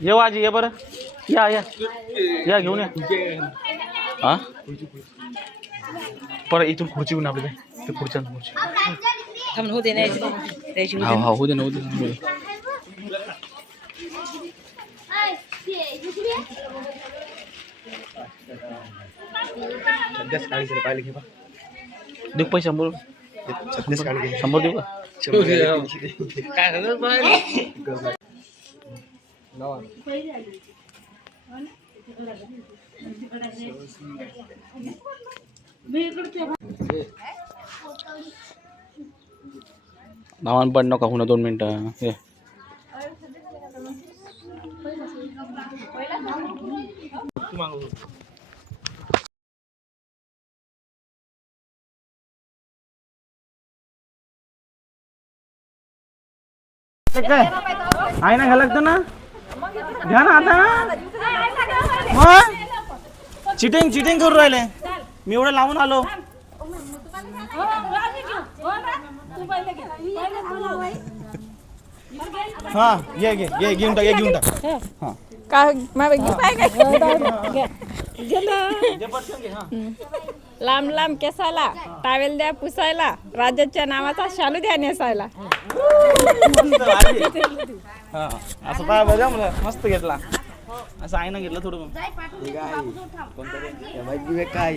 ये आजी ये बरं या या या घेऊन या हा परत इथून खुर्ची घेऊन आपल्या ते खुर्च्या खुर्ची होऊ दे नाही हा हा होऊ दे ना होऊ दे देऊ पैसे 100 100 देऊ का नावान पण नका होणं 2 मिनिटं हे काय आहे ना घ्यायला लागतं ना घ्या ना आता मग चिटिंग करून राहिले मी एवढं लावून आलो हा ये घेऊन टाक हा लांब लांब केसाला टावेल द्या पुसायला राजाच्या नावाचा शालू द्या नेसायला असं पाय बघा मला मस्त घेतला असं आहे ना घेतलं थोडं काय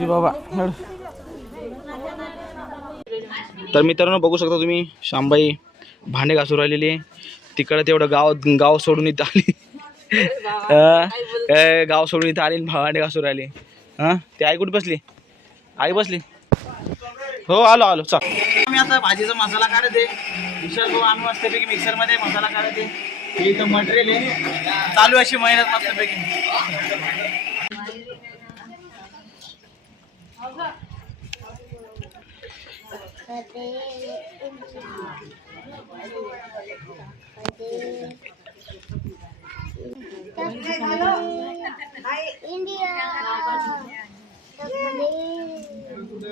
बाबा तर मित्रांनो बघू शकता तुम्ही शांबाई भांडे घासून राहिलेली तिकडे तेवढं गाव सोडून इथं आली गाव सोडून इथं आली भांडे घासून राहिली हा ते आई कुठे बसली आई बसली हो आलो चल मी आता भाजीचा मसाला काढते विशाल भाऊ आम्ही मस्तपैकी मिक्सर मध्ये मसाला काढते इथं मटेरियल आहे चालू अशी मेहनत मस्तपैकी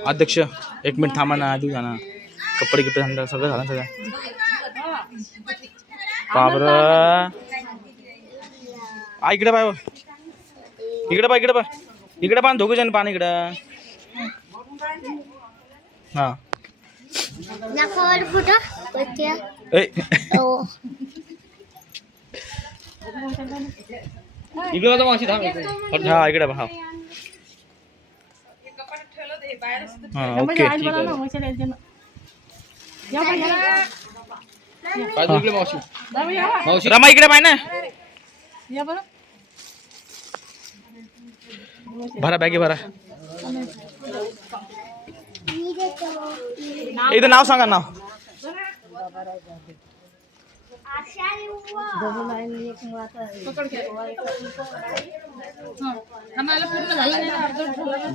अध्यक्ष 1 मिनिट थांबा ना आधी जाणार कपडे सगळं झालं सगळं बाबरं इकडे पाय इकडे पाय धोकं जण पाणी इकडं हा इकडे मावशी थांब हा इकडे हा ओके रमा इकडे पाय ना भरा बॅगे भरा इथं नाव सांगा नाव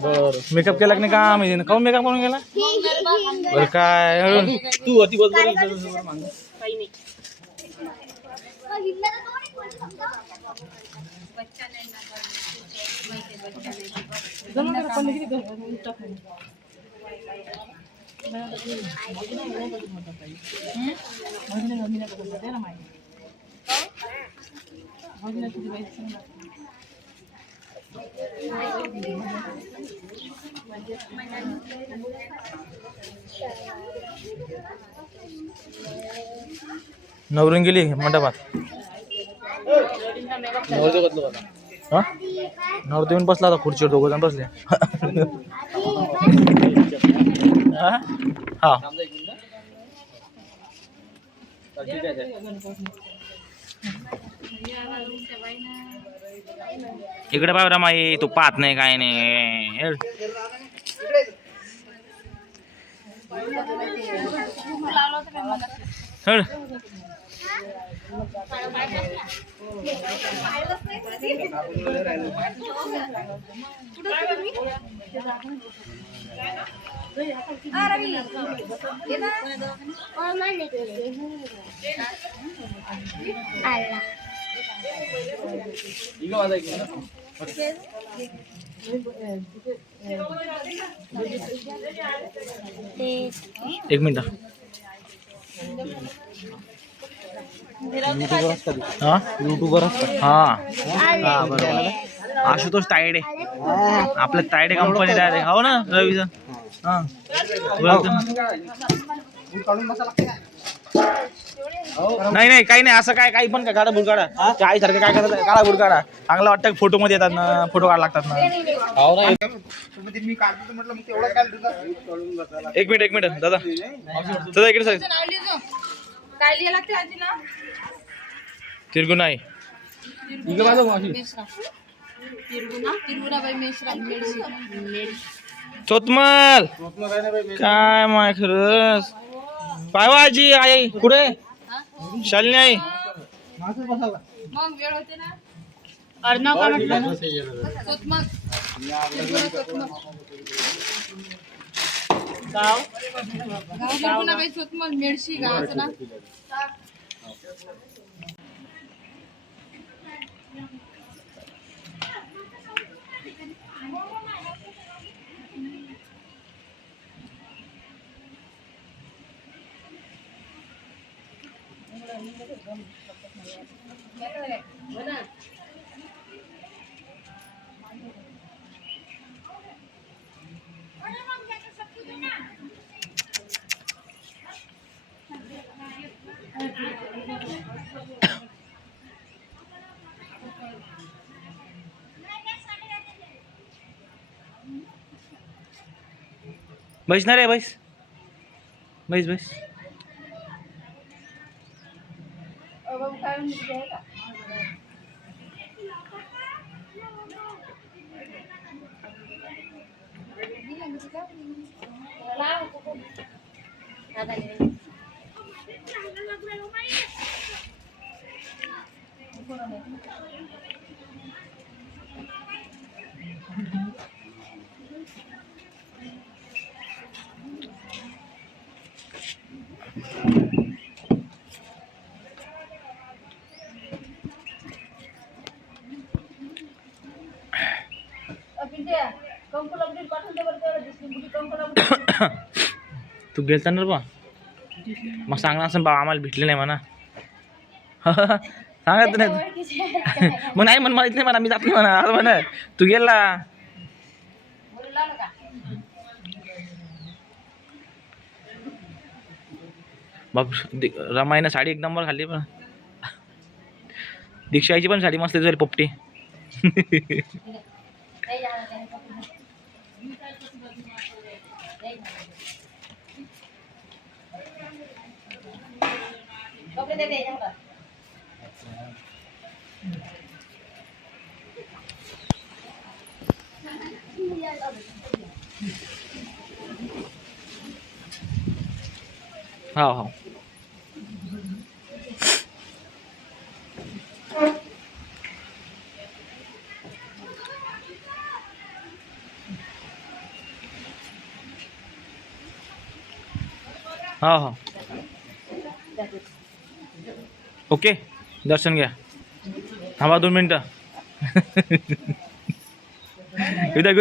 बर मेकअप केला की नाही का मी काऊन मेकअप करून गेला बरं काय तू अति नवरून गेली मंडपात नवर देऊन बसला होता खुर्चीवर 2 जण बसले हा इकडे पाय रमाई तू पाहत नाही काय नाही एक मिनिट हा युट्यूबर हा बरोबर आशुतोष तायडे आपल्या तायडे कंपनी डायरेक्ट हो ना रवीचा हा नाही नाही काही नाही असं काय काही पण काय काढा बुडकाडा त्या आईसारखं काय करतात काढा बुडकाडा चांगला वाटतं फोटो मध्ये येतात ना फोटो काढा लागतात ना एक मिनिट दादा दादा इकडे साहेब तिरगुना आहे चोतमल काय माय खरंच पायवा आजी आई कुठे शालिनी आई अर्णव का म्हटलं मेडशी गावाचं ना बैस ना रे बैस बैस बैस तू गेलता ना बा मग सांगणार असं बा आम्हाला भेटले नाही म्हणा सांगत नाही मग नाही म्हण मला इथे म्हणा मी जात नाही म्हणा असं म्हणा तू गेला बाप रमाईनं साडी एक नंबर खाल्ली पण दीक्षाची पण साडी मस्त झाली पोपटी हो हो हो हो ओके दर्शन घ्या थांबा 2 मिनिटं घेऊ द्या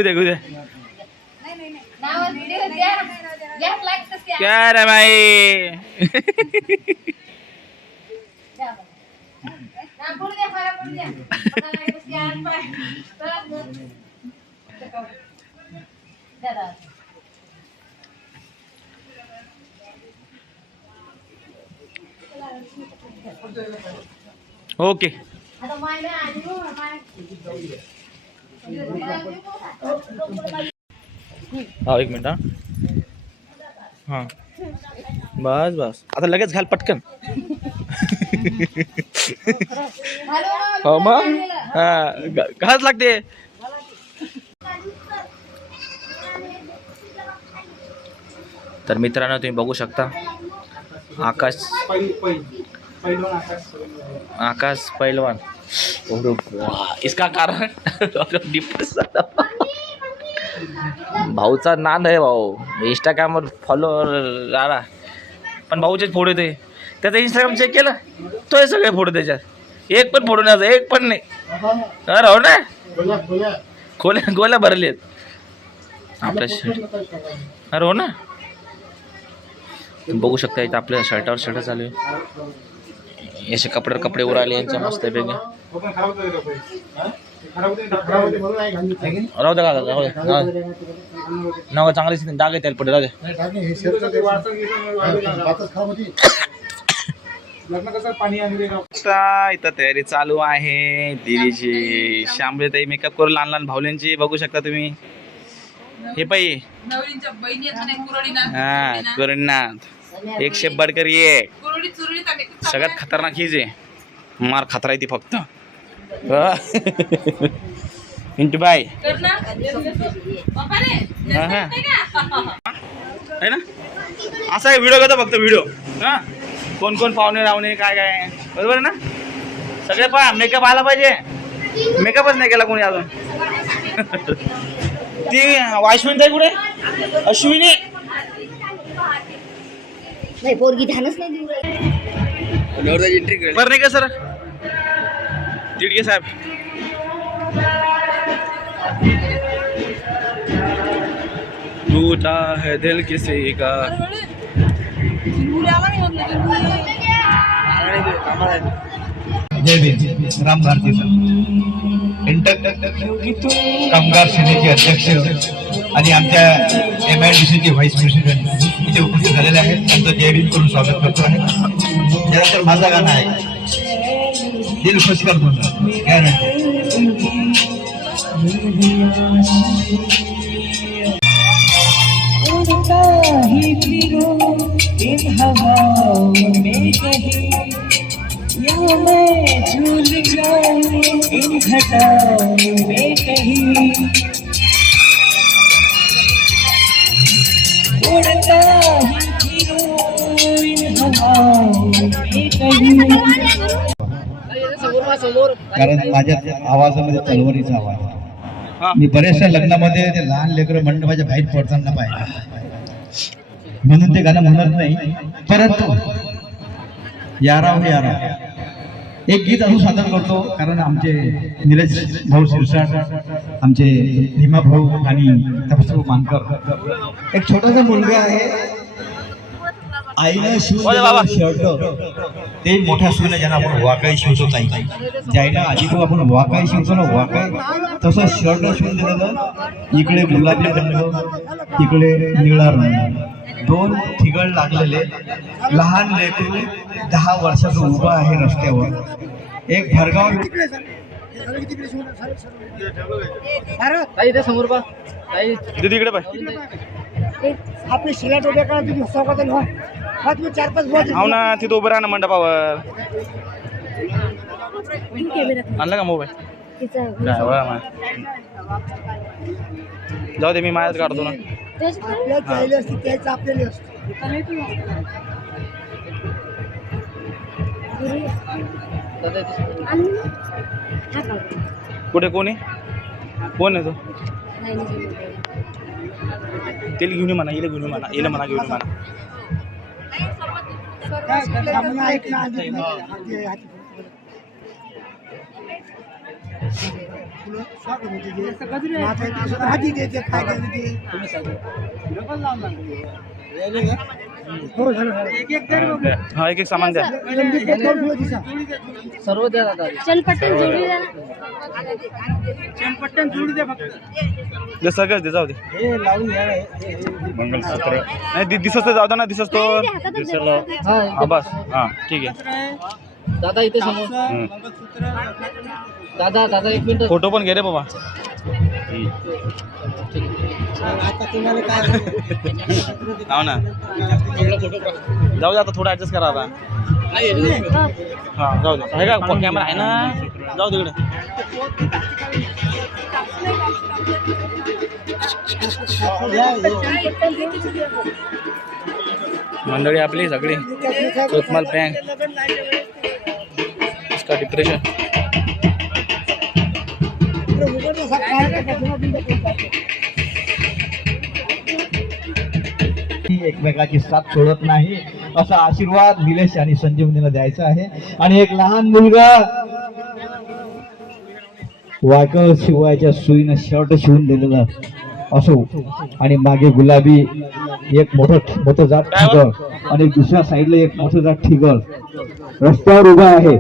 क्या रे भाई ओके हा 1 मिनिट हां बस बस आता लगेच घाल पटकन हो मग हा घालच लागते तर मित्रांनो तुम्ही बघू शकता आकाश आकाश पहलवान। अरे वाह, इसका कारण डिप्रेस झाला भाऊचा नाद आहे भाऊ, इंस्टाग्रामवर फॉलोअर आला पण भाऊचेच फोटो येते. त्याचं इंस्टाग्राम चेक केलं तो हे सगळे फोटो त्याच्यात, एक पण फोटो नाही, एक पण नाही. अरे हो ना, खोल्या गोल्या भरलेत आपल्या अरे हो ना. तुम्ही बघू शकता इथं आपल्या शर्टावर शर्ट चालू आहे, असे कपड्यावर कपडे उराले यांच्या मस्त पैकी. राहू दे का नवा चांगली डाग आहे त्याला पडे राहू दे. इथं तयारी चालू आहे दीदीची. शांबळेताई मेकअप करून लहान लहान भावल्यांची बघू शकता तुम्ही. हे पाहिजे हा कुरणात एकशे बडकर ये सगळ्यात खतरनाक हीच आहे, मार खतरा आहे ती फक्त. पिंटू बाई आहे ना, असा आहे व्हिडिओ करतो फक्त व्हिडिओ. हा कोण कोण पाहुणे रावणे काय काय बरोबर आहे ना, सगळे पहा. मेकअप आला पाहिजे, मेकअपच नाही केला कोणी अजून. ती वायश्विनी कुठे, अश्विनी नाही पोरगी ध्यानच नाही बरं नाही का सर तिडके साहेब. टूटा है दिल किसी का. जय भीम. राम भारती सर, इंटर कामगार सेनेचे अध्यक्ष आणि आमच्या MIDCचे व्हाईस प्रेसिडेंट इथे उपस्थित झालेले आहेत. त्यांचं जय भीम करून स्वागत करतो आहे. त्यानंतर माझं गाणं आहे दिल खुश कर दूंगा. झूल जाऊं इन घटाओं में कहीं, उड़ता ही फिरूं इन हवाओं में कहीं. कारण माझ्या आवाजामध्ये तलवारीचा आवाज. हा मी बऱ्याचशा लग्नामध्ये ते लहान लेकरं मंडपाच्या बाहेर पडताना पाहिजे, म्हणून ते गाणं म्हणत नाही. परंतु यारा हो यारा एक गीत अजून सादर करतो, कारण आमचे निलेश भाऊ शिरसाट, आमचे भीमा भाऊ आणि तपसभाऊ मानकर, एक छोटासा मुलगा आहे. आईनं शिवलेलं शर्ट ते मोठ्या सुने ज्यांना आपण वाकाई शिवतो ताई, त्या आईनं आधी तो आपण वाकाई शिवतो ना, वाकाई तसं शर्ट शिवून दिलेलं. इकडे गुलाबी रंग, इकडे निळा रंग, दोन ठिगळ लागलेले. लहान लेकरू 10 वर्षाचं उभं आहे रस्त्यावर. एक भरगाव दीदी इकडे पाय. आपली शिलाट उद्या का तुम्ही स्वागत हा तुम्ही 4-5 बोल हो ना, तिथं उभं राहा ना मंडपावर. आणला का मोबाईल काय बघा मा. जाऊ दे मी माझ्यात काढतो ना. आपल्या चालली असते त्याच आपल्याला असते. कुठे कोणी कोण आहे तो, तेल घेऊन ये म्हणा, येलं घेऊन ये म्हणा, येलं म्हणा घेऊन ये म्हणा. ऐक ना आधी स्वागत होते हाती देते काय करते. हा एक एक सामान द्या. सर्व द्या दादा. चनपट्टन जोडी द्या. चनपट्टन जोडी द्या फक्त. दे सगळंच दे, जाऊ दे. मंगलसूत्र नाही दिसत जाऊ दे ना, दिसत तो हा बस. हा ठीक आहे दादा इथे समोर. दादा दादा एक मिनिट. फोटो पण घे रे बाबा. आता तुम्हाला काय हो ना, जाऊ दे आता थोडं ऍडजस्ट करा आता. हा जाऊ दे, आहे का कॅमेरा आहे ना, जाऊ दे इकडे. मंडळी आपली सगळी कोतमाल पॅंग डिप्रेशन. एकमेकाची साथ सोडत नाही असा आशीर्वाद निलेश आणि संजीवनीला द्यायचा आहे. आणि एक लहान मुलगा वाकळ शिवायच्या सुईनं शर्ट शिवून दिलेला असो आणि मागे गुलाबी एक मोठं जात ठिगळ आणि दुसऱ्या साईडला एक मोठं जात ठिगळ रस्त्यावर उभा आहे.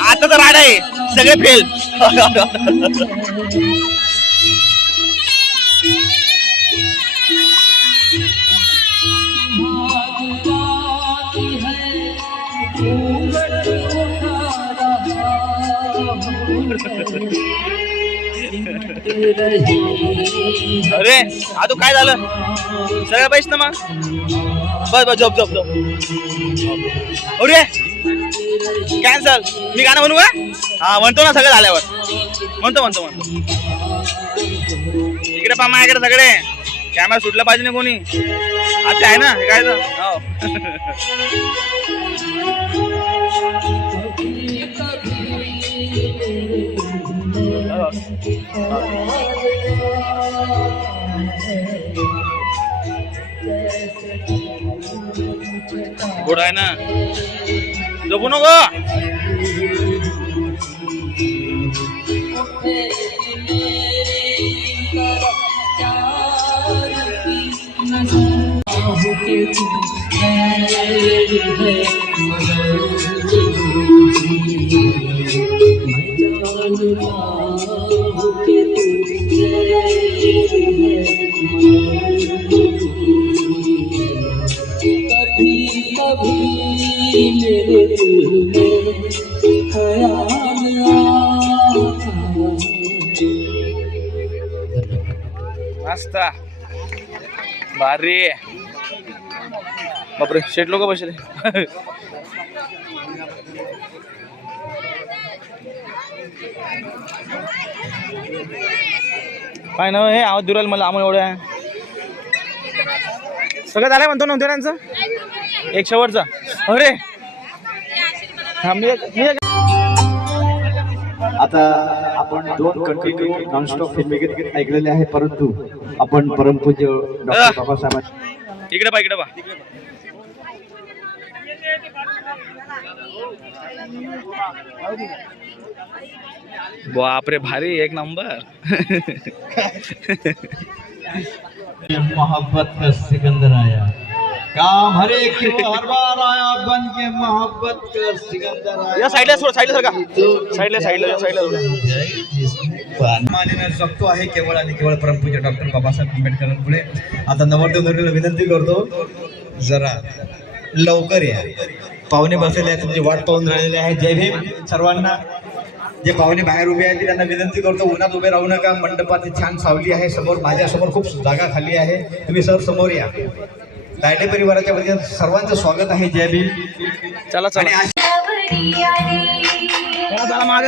आता तर राड आहे सगळे फेल. अरे तू काय झालं सगळं पैसे ना मग बस झोप अरे कॅन्सल. मी गाणं म्हणू का? हा म्हणतो ना सगळं झाल्यावर म्हणतो इकडे पा माझ्याकडे सगळे कॅमेरा सुटला पाहिजे ना कोणी आता आहे ना काय गोड आहे ना झोपू नको. मस्त भारी. बापरे शेट लोक बसले. काय ना हे आवाज दुराल मला आम्हाला एवढ्या सगळं झालंय म्हणतो नव्हतं त्यांचं एक शेवटचा. अरे आता आपण 2 कंटिन्यू नॉनस्टॉप फिल्मगीत ऐकलेले आहे परंतु आपण परमपूज्य डॉक्टर बाबासाहेब इकडे पा बापरे भारी एक नंबर. मोहब्बत का सिकंदर आया काम हरे क्यों हर बार आया बन के मोहब्बत का सिकंदर आया. या साईडला मानण्यात शकतो आहे केवळ आणि केवळ परमपूज्य डॉक्टर बाबासाहेब आंबेडकरांपुढे. आता नवरदेव नवरीला विनंती करतो जरा लवकर या. पाहुणे बसलेले आहेत तुमची वाट पाहून राहिलेले आहे. जय भीम सर्वांना. जे पाहुणे बाहेर उभे आहेत त्यांना विनंती करतो उन्हात उभे राहू नका. मंडपाची छान सावली आहे समोर माझ्यासमोर खूप जागा खाली आहे. तुम्ही सर समोर या. दायडे परिवाराच्या वतीने सर्वांचं स्वागत आहे. जय भीम. चला माग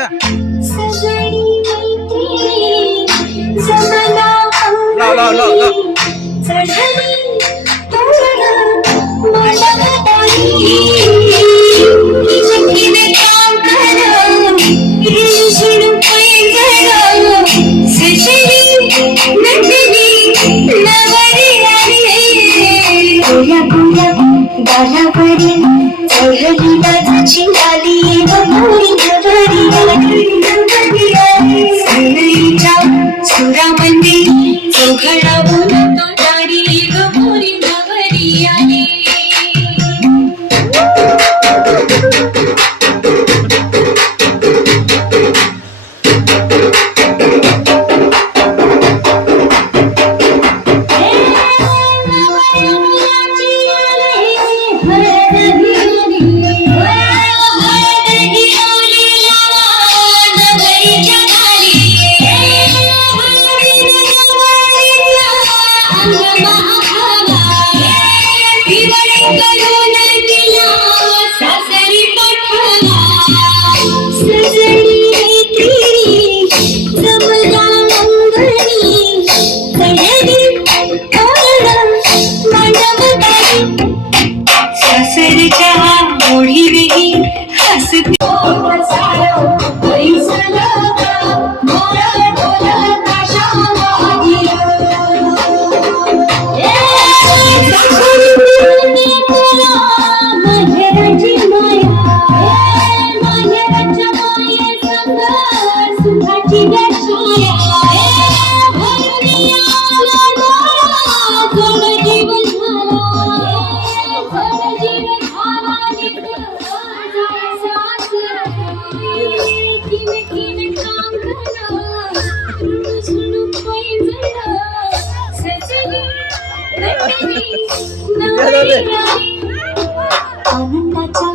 चिड्या शाया भरून आला डोळा जण जीव झाला जण जीव झाला निघाला सासरा किने किने कांगना सुनु पैंजण सजली आनंदाच्या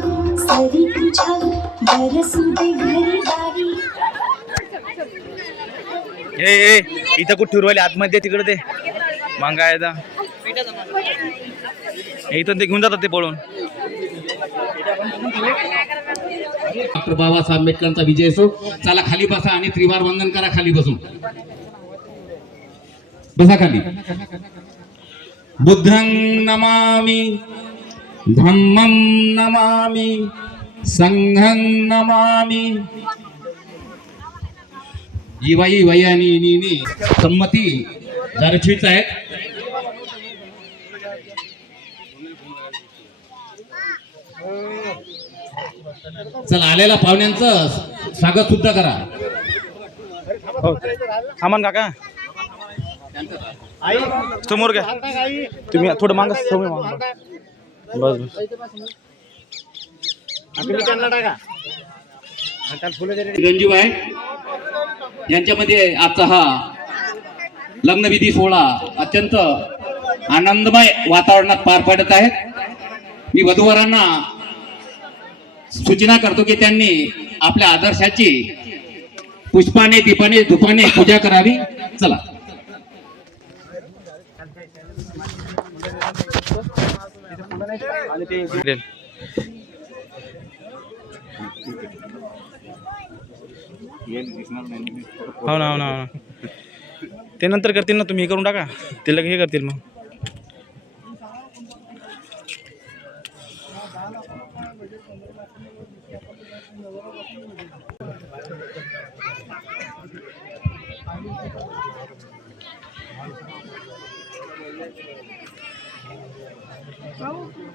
सरी तुझ्या बरसू दे घरदारी ए इथं कुठे ठिरवायला आतमध्ये तिकडे ते मांगा आहे इथं ते घेऊन जातात ते पळून. डॉक्टर बाबासाहेब आंबेडकरांचा विजय असो. चला खाली बसा आणि त्रिवार वंदन करा खाली बसून. बसा खाली. बुद्धं नमामि धम्मं नमामि संघं नमामि. इवाई वयानी नी संमती दर्शवित आहेत. चला आलेल्या पाहुण्यांचं स्वागत सुद्धा करा. हो सामान काका समोर घ्या तुम्ही थोडं माग समोर माग. बस बस गंजू आहे यांच्यामध्ये आजचा हा लग्नविधी सोहळा अत्यंत आनंदमय वातावरणात पार पडत आहे. मी वधूवरांना सूचना करतो की त्यांनी आपल्या आदर्शाची पुष्पाने दीपाने धुपाने पूजा करावी. चला हो ना हो ना ते नंतर करतील ना तुम्ही हे करून टाका ते लगे हे करतील मग.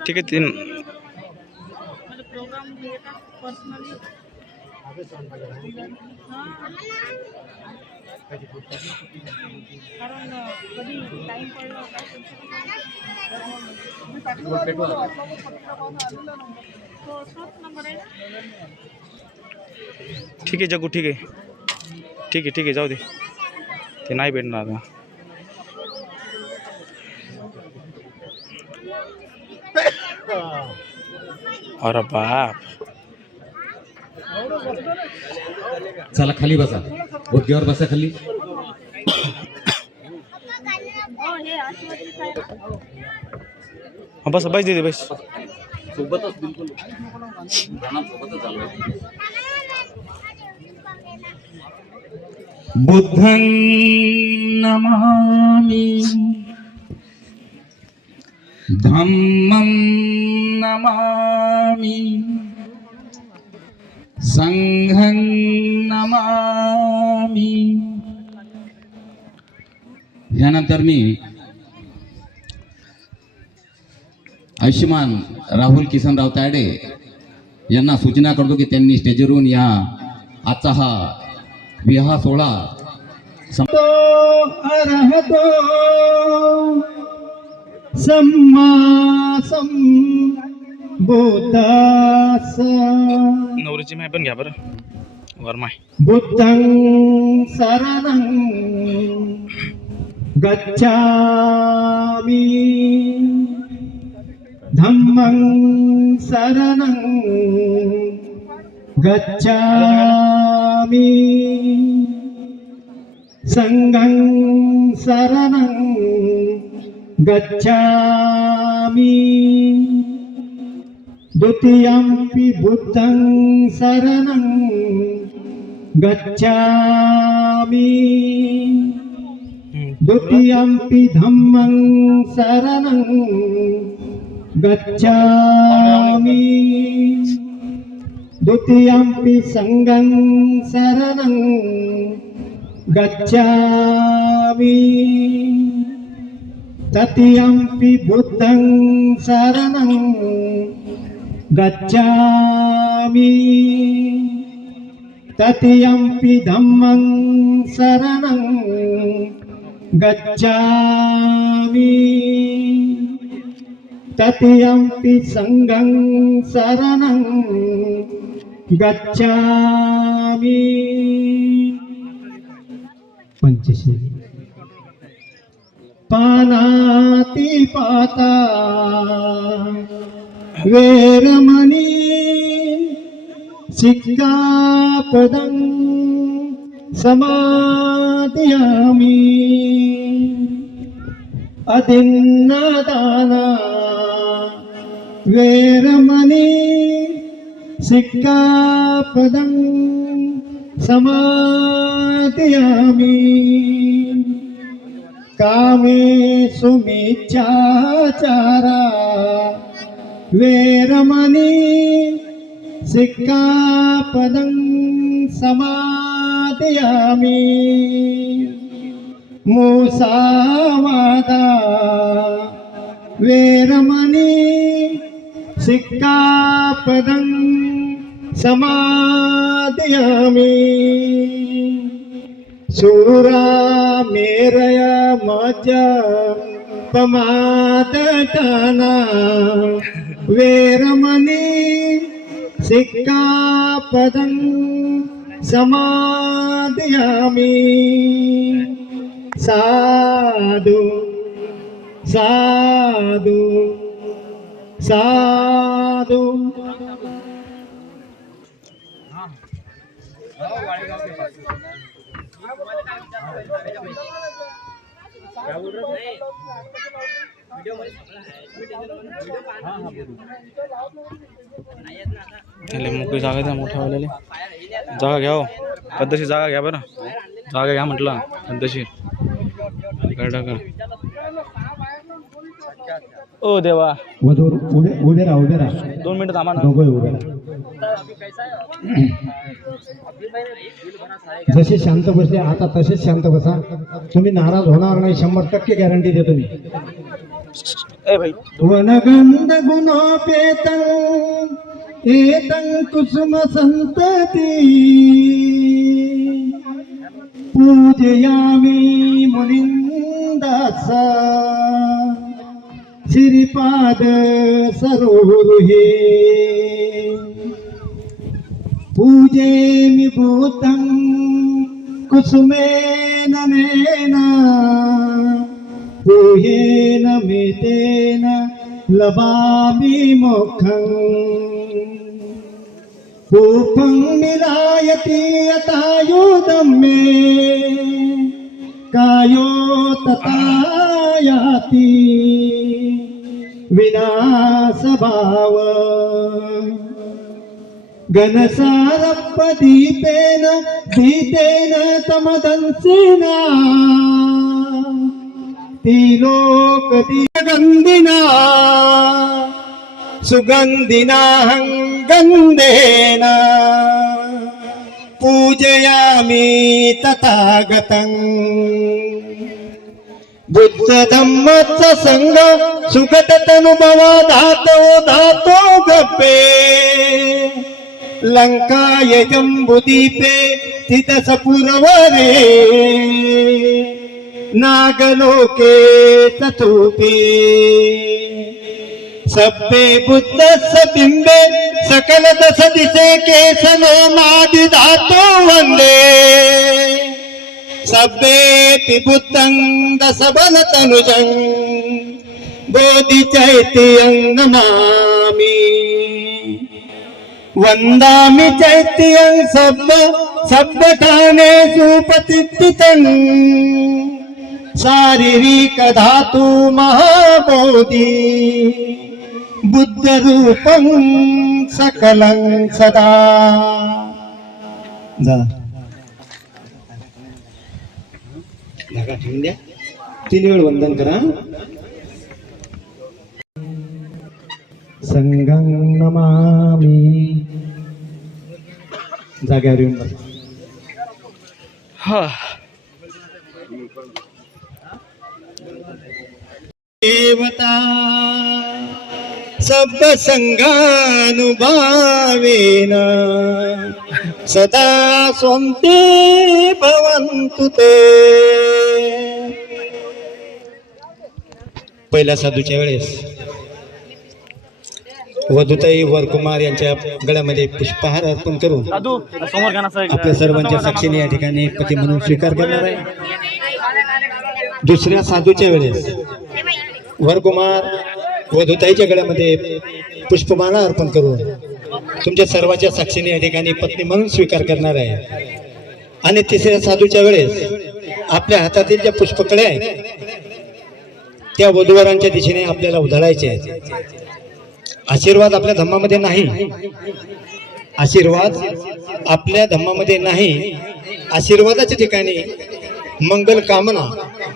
ठीक आहे तीन ठीक आहे जगू ठीक आहे ठीक आहे ठीक आहे जाऊ दे ते नाही भेटणार आता. अरे बाप. चला खाली बसा. गुडघ्यावर बसा खाली. हा बस बस दे बस. सोबतच बिलकुल सोबतच चालू. बुद्धं नमामि धम्मं नमामि संघं नमामि. यानंतर मी आयुष्यमान राहुल किसनराव तायडे यांना सूचना करतो की त्यांनी स्टेजवरून या आजचा हा विवाह सोहळा अरहतो सम्मा संबुद्धास नवरीची माय पण घ्या बरं वर माय. बुद्धं शरणं गच्छामि धम्मं शरणं गच्छामि संघं शरणं गच्छामि द्वितीयंपि बुद्धं शरणं गच्छामि द्वितीयंपि धम्मं शरणं गच्छामि द्वितीयंपि संघं शरणं गच्छामि तृतीयंपि बुद्धं शरणं गच्छामि ततियम्पि धम्मं शरणं गच्छामि ततियम्पि संघं शरणं गच्छामि पंचशील पानातिपाता वेरमणि सिक्खापदं समादयामि अदिन्नदाना वेरमणि सिक्खापदं समादयामि कामेषु मिथ्याचारा वेरमणि सिक्खापदं समादयामि मुसावादा वेरमणि सिक्खापदं समादयामि सूरा मेरय मज पमादटाना वेरमणि सिक्खापदं समादयामि साधु साधु साधु मोकळी जागा द्या मोठ्या वाल्याला जागा घ्या हो पद्धतशीर जागा घ्या बरं जागा घ्या म्हटलं पद्धतशीर टाका ओ देवा वधूर उभे राहा 2 मिनिटं थांबा ना दोघं उभे राहा जसे शांत बसले आता तसेच शांत बसा तुम्ही नाराज होणार नाही 100% गॅरंटी देतो मी ए भाई वनगंध गुणोपेतं एतं कुसुम संतती पूजयामि मुनिंदास श्रीपाद सरोरुहे पूजेमि भूतं कुसुमेन नेना पूहेन मितेन लभामि मोक्षं पूपं मिलायति यथायुधं मे कायो तथा याति विनाशभाव घनसारपदीपेन दीतेन तमदंसेना तिलोकदीगन्धिना सुगन्धिनाहं गन्धेन पूजयामि तथागतं बुद्धधम्मच्च संग सुगततनुभवा धातो धातो गप्पे लंकाय जम्बुदीपे स्थितसपुरवरे नागलोके ततोपि सब्बे बुद्धस्य बिम्बे सकल दश दिशे केशनो नादि धातो वन्दे सब्बेऽपि बुद्धं दशबलतनुजं बोधिचैत्यं नमामि वन्दामि चैत्यं सब्बठानेषु प्रतिष्ठितं शारीरिकधातु महाबोधि बुद्धरूपं सकलं सदा जागा ठेवून द्या 3 वेळ वंदन करा संगं नमामि जाग्यावर येऊन बसा हा देवता सब संगानुभावेन सदा स्वन्ते भवन्तु ते. पहिल्या साधूच्या वेळेस वधुताई वरकुमार यांच्या गळ्यामध्ये पुष्पहार अर्पण करून साधू समोर घ्या ना सर. आपल्या सर्वांच्या साक्षीने या ठिकाणी पती म्हणून स्वीकार करणार आहे. दुसऱ्या साधूच्या वेळेस वरकुमार वधुताईच्या गळ्यामध्ये पुष्पमाला अर्पण करून तुमच्या सर्वांच्या साक्षीने या ठिकाणी पत्नी म्हणून स्वीकार करणार आहे. आणि तिसऱ्या साधूच्या वेळेस आपल्या हातातील ज्या पुष्पकळ्या आहेत त्या वधूवरांच्या दिशेने आपल्याला उधळायचे आहेत. आशीर्वाद आपल्या धम्मामध्ये नाही, आशीर्वाद आपल्या धम्मामध्ये नाही. आशीर्वादाच्या ठिकाणी मंगल कामना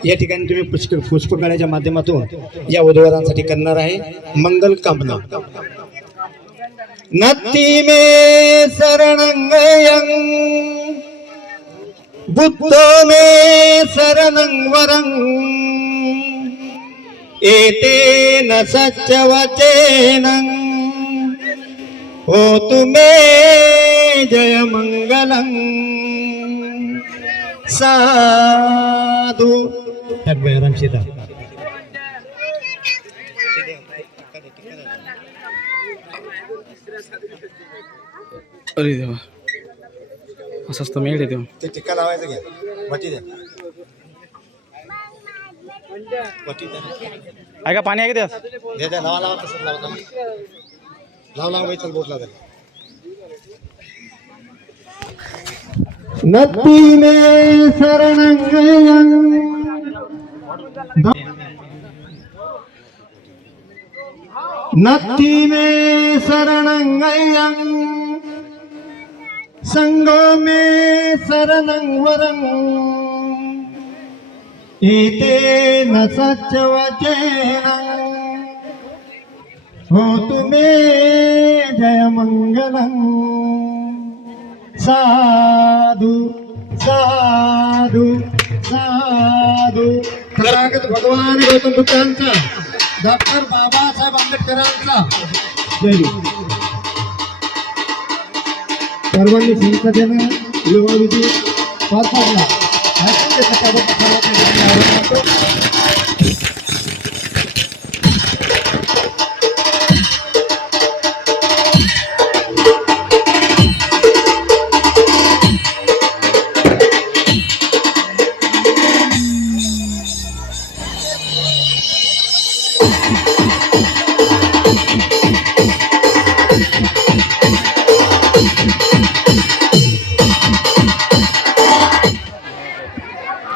या ठिकाणी तुम्ही पुष्पकळ्याच्या माध्यमातून या वधूवरांसाठी करणार आहे. मंगल कामना. नत्ती मे शरणंगयं बुद्ध मे शरणं वरं एतेन सच्चवचेनं होतु मे जय मंगलं. साधू रामशीता. अरे देवा असं असतं मेळ आहे तेव्हा. ते टिक्का लावायचं घ्या. वाटी द्या. वाटी द्या. आहे का पाणी आहे का त्यात? द्या द्या. लावा लावा. तसंच लावा लावा. लावा लावा बाई. चल बोट लावा. नत्ती मे शरणंगयं नत्ती मे शरणंगयं संगो मे शरणं वरं एतेन सच्चवचेन होतु मे जय मंगलं. साधू साधू साधू. तथागत भगवान गौतम बुद्धांचा, डॉक्टर बाबासाहेब आंबेडकरांचा जय. सर्वांनी संसदेनं युवा विधी पार पाडला.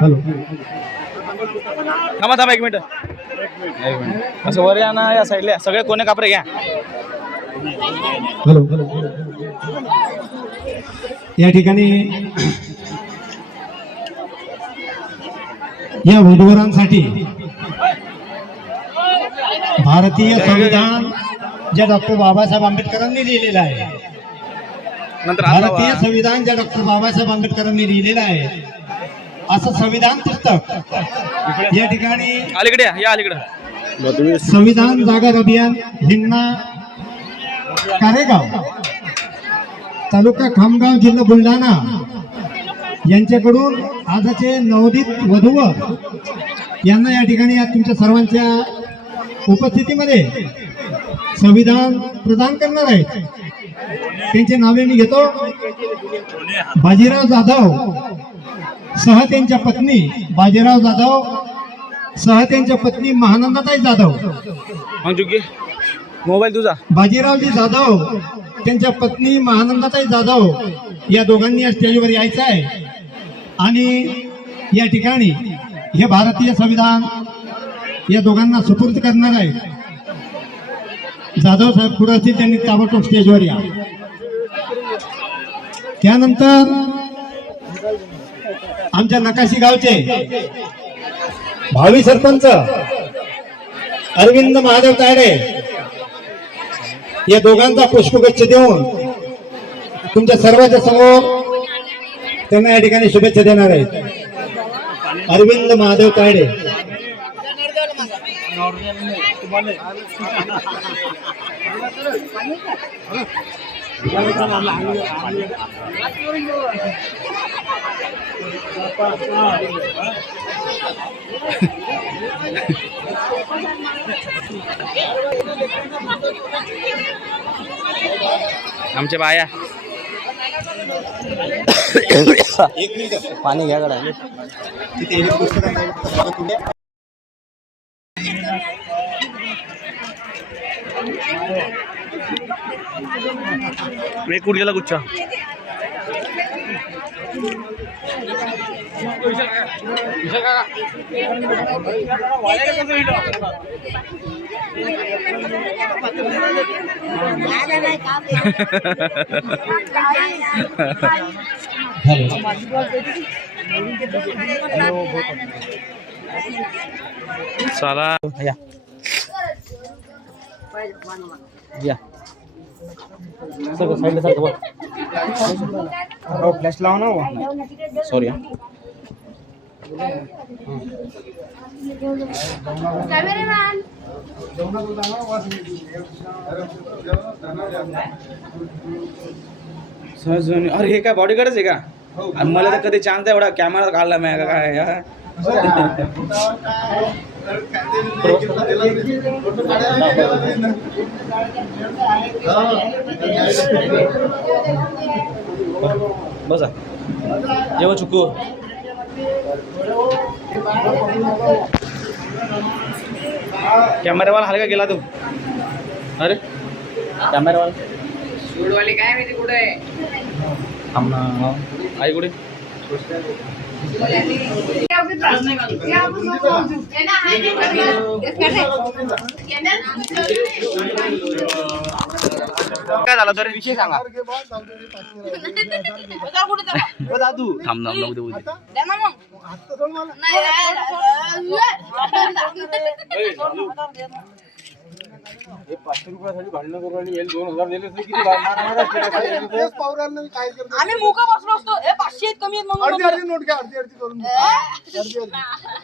हॅलो. थांबा एक मिनिट. असं वर या ना. या साईडला सगळे कोणे कापरे घ्या. हॅलो. या ठिकाणी या वधूवरांसाठी भारतीय संविधान ज्या डॉक्टर बाबासाहेब आंबेडकरांनी लिहिलेलं आहे, नंतर भारतीय संविधान ज्या डॉक्टर बाबासाहेब आंबेडकरांनी लिहिलेलं आहे असं संविधान पुस्तक या ठिकाणी अलीकडे या अलीकडे. संविधान जागर अभियान हिंगणा कारेगाव तालुका खामगाव जिल्हा बुलढाणा यांच्याकडून आजचे नवोदित वधूवर यांना या ठिकाणी तुमच्या सर्वांच्या उपस्थितीमध्ये संविधान प्रदान करणार आहेत. त्यांचे नावे मी घेतो. बाजीराव जाधव सह त्यांच्या पत्नी बाजीराव जाधव सह त्यांच्या पत्नी महानंदाताई जाधव. मोबाईल तुझा. बाजीरावजी जाधव त्यांच्या पत्नी महानंदाताई जाधव या दोघांनी या स्टेजवर यायचं आहे आणि या ठिकाणी हे भारतीय संविधान या दोघांना सुपूर्द करणार आहे. जाधव साहेब पुढे असतील त्यांनी ताबडतोब स्टेजवर या. त्यानंतर आमच्या नकाशी गावचे भावी सरपंच अरविंद महादेव तायडे या दोघांचा पुष्पगुच्छ देऊन तुमच्या सर्वांच्या समोर त्यांना या ठिकाणी शुभेच्छा देणार आहेत. अरविंद महादेव तायडे आमच्या बाया पाणी घ्या कडा एक कुठ गेला गुच्छा चला या साईडला फ्लॅश लाव ना सॉरी अरे हे काय बॉडीगार्डच आहे का आणि मला तर कधी चान्स एवढा कॅमेरा काढला मी काय यार बसा जेव्हा चुकू कॅमेरावाला हलका गेला तू अरे कॅमेरावाला सोडवाली काय माहिती कुठे आहे आई कुठे काय झालं तर विषय सांगा थांब नको देऊ आम्ही मुका बसलो असतो 500 कमी आहेत म्हणून नोट घ्या अर्धी करून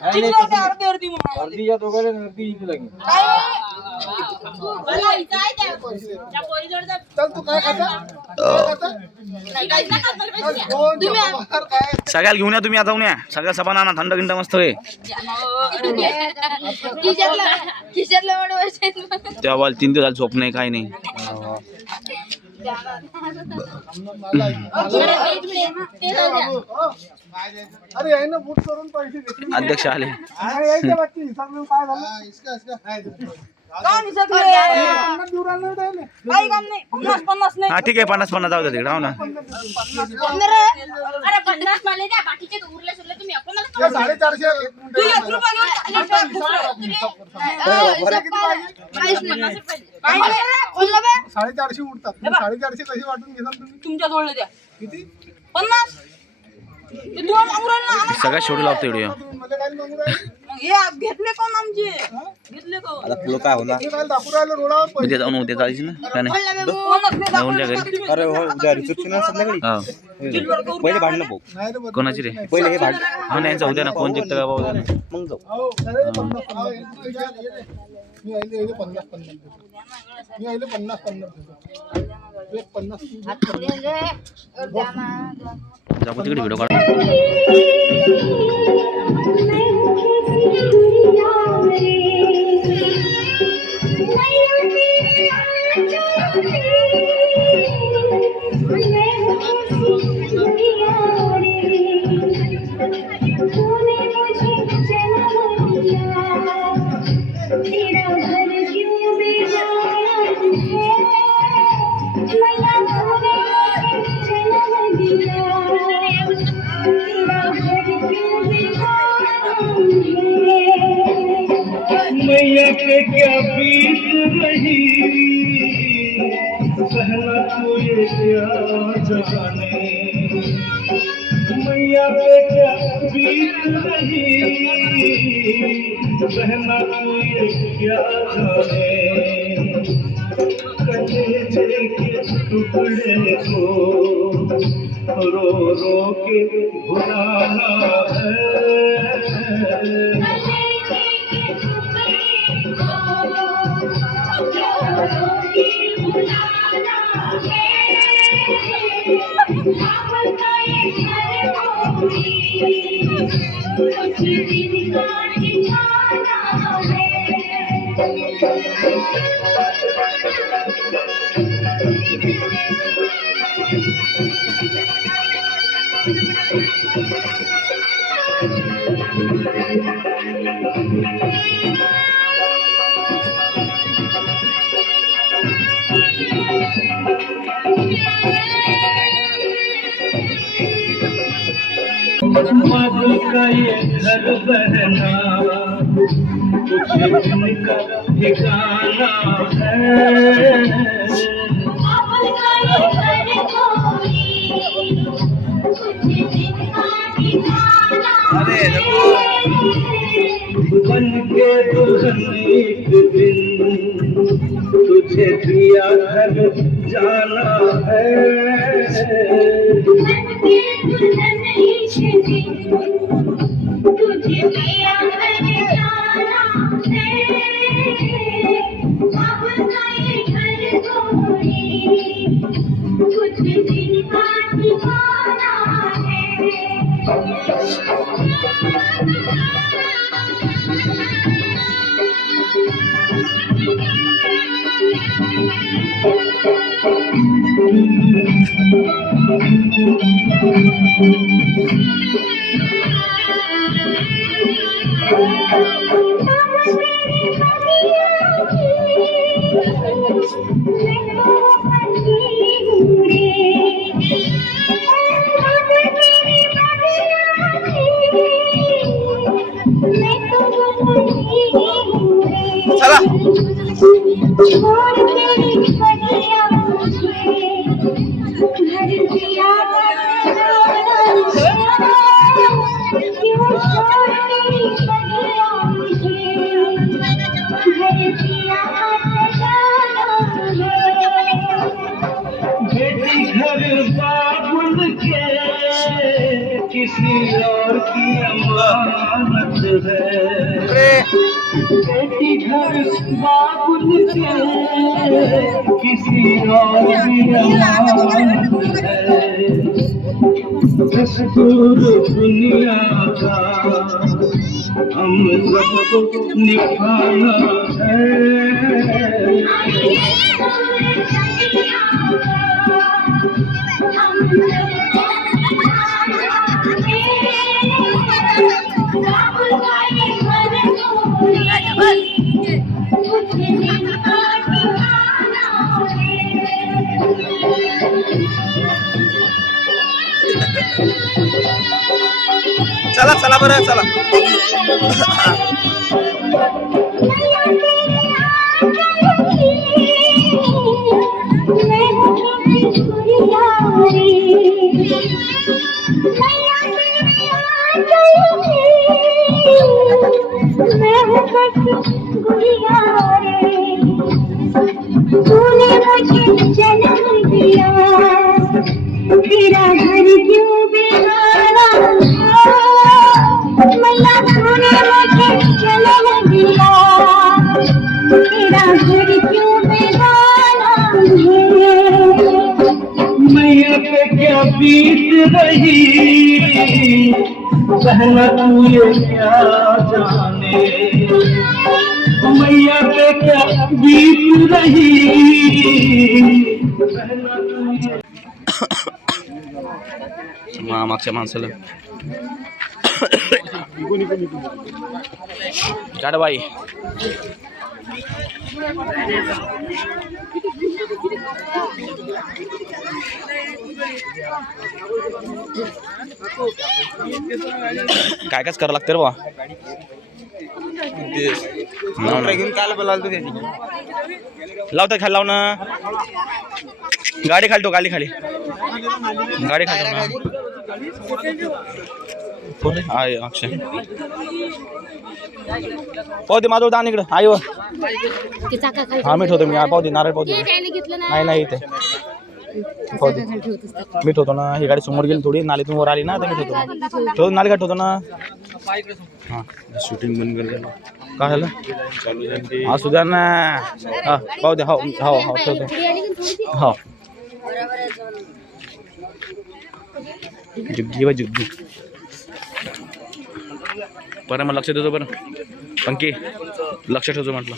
अर्धी अर्धीच्या दोघांना अर्धी लागेल तू काय खाता सगळ्याला घेऊन या तुम्ही आता या सगळ्या सभा ना थंड गिंड मस्त आहे तेव्हा बोल 3 दिवस झोप नाही काही नाही अरे आहे ना बुक करून पैसे अध्यक्ष आले काय काम नाही 50 नाही हा ठीक आहे 50 जाऊ दे तिकडे हो ना अरे 50 माले द्या बाकीचे उरले सुरले तुम्ही आपण 450 उठतात 450 कशी वाटून घेतात तुम्ही तुमच्या जोडले द्या किती 50 सगळ्या शेवटी लावतो व्हिडिओ घेतले कोण आमचे घेतले कोण आता पुढं काय होणार उद्या जाऊन उद्या जायची ना काय नाही उद्या घरी अरे हो उद्या रिसेप्शन संध्याकाळी हा पहिले भांडणं भाऊ कोणाची रे पहिले हे भांड हा नाही यांचा उद्या ना कोण जिंकतं का बाबा मग जाऊ मी आले 50 मी आले 50 जाऊ तिकडे व्हिडिओ काढ मैया पे क्या बीत रही सहना तो ये क्या जाने मैया पे क्या बीत रही सहना तो ये क्या जाने कलेजे के टुकड़े को रो रो के भुलाना है मधु का ये घर बहना कुछ इनका ठिकाना है। अरे बन के दुल्हन एक दिन तुझे दिया घर जाना है। चला बेटी घर बाबुल के किसी और की अमानत है। बेटी घर बाबुल के किसी और की अमानत है। दस्तूर दुनिया का हम सबको निभाना है। चला चला बरं चला तूने मुझे जन्म दिया, तेरा घर क्यों बिगाड़ा? मैया तूने मुझे जन्म दिया, तेरा घर क्यों बिगाड़ा है? मैया पे क्या बीत रही बहना तू ये क्या जाने। मैया पे क्या बीत रही बहना तू ये। मागच्या माणसाला गाडबाई काय कायच करावं लागतं रे बा घेऊन कायला बोलावलं तू लावता खाली लाव ना गाडी खाली तो गाडी खाली गाडी खाली ना कोण आहे अक्षय पाहू दे माझं दान इकडं आई हा मी ठेवतो मी पाहू दे नारळ पाहू दे नाही नाही इथे पाहू दे मी ठेवतो ना ही गाडी समोर गेली थोडी नालीतून वर आली ना तर मी ठेवतो नाली का ठेवतो ना हां शूटिंग बंद कर काय झालं हा सुद्धा ना हा पाहू दे हो हो हो ठेवतो हो जुग्गी जुग्गी बरं मग लक्ष देतो बरं पंकी लक्ष ठेवतो म्हटलं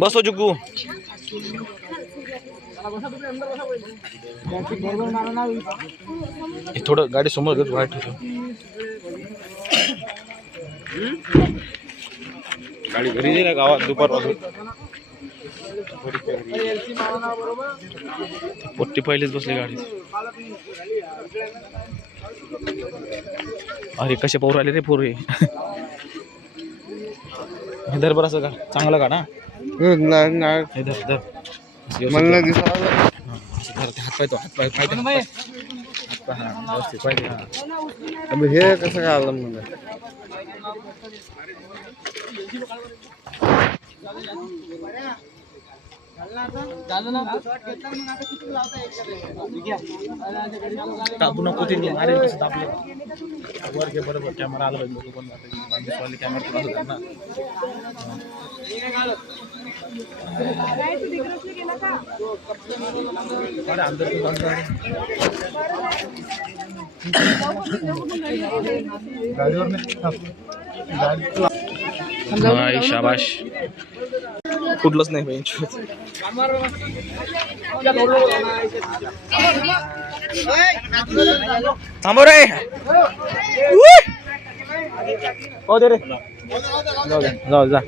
बसो जुग्गू थोडं गाडी समोर घेतो वाईट होतो गाडी घरी गेली गावात दुपार वाजून पोट्टी पहिलेच बसली गाडी अरे कसे पोर आले रे पोर धर बरं असं का चांगलं का ना हातपाय तो हातपाय हे कसं काय आलं म्हणलं दाबू नको ते अरे कसं दाबलं वर घे बरोबर कॅमेरा आला पाहिजे लोक पण कॅमेरा ना शाबाश कुठलंच नाही पाहिजे थांबव रे हो दे रे जाऊ जा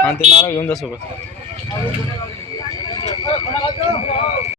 आणि ते नारळ घेऊन जा सोबत